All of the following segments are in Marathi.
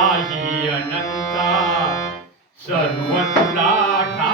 नाही अनंता. सर्व तुला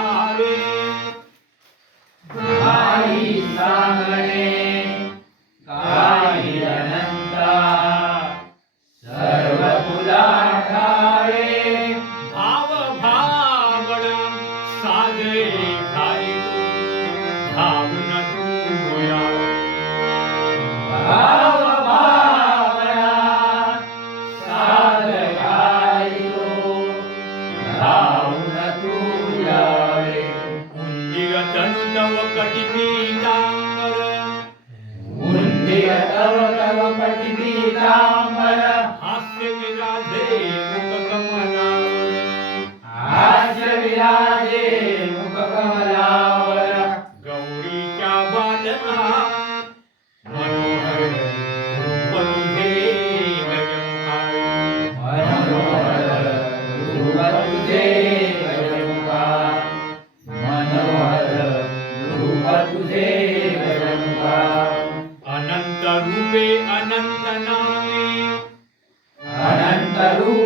அனந்தரூப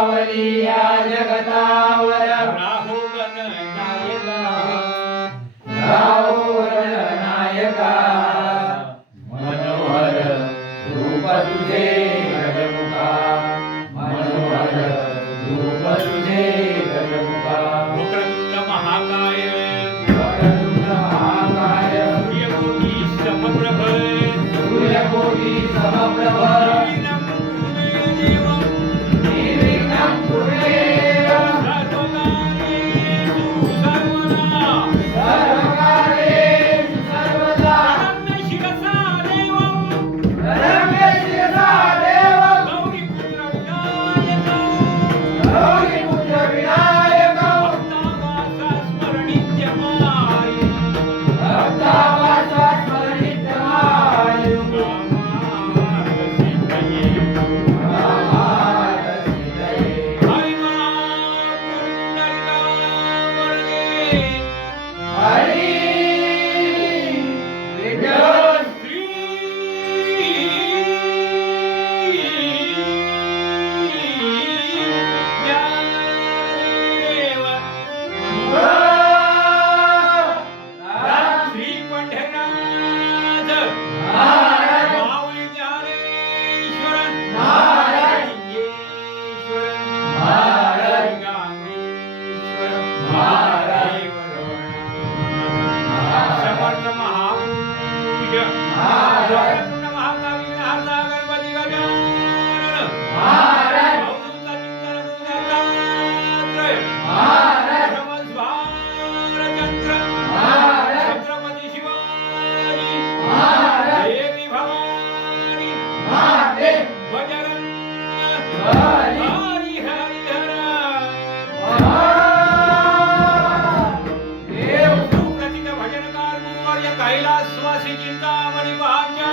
कैलासवासी चिंतामणी भाग्या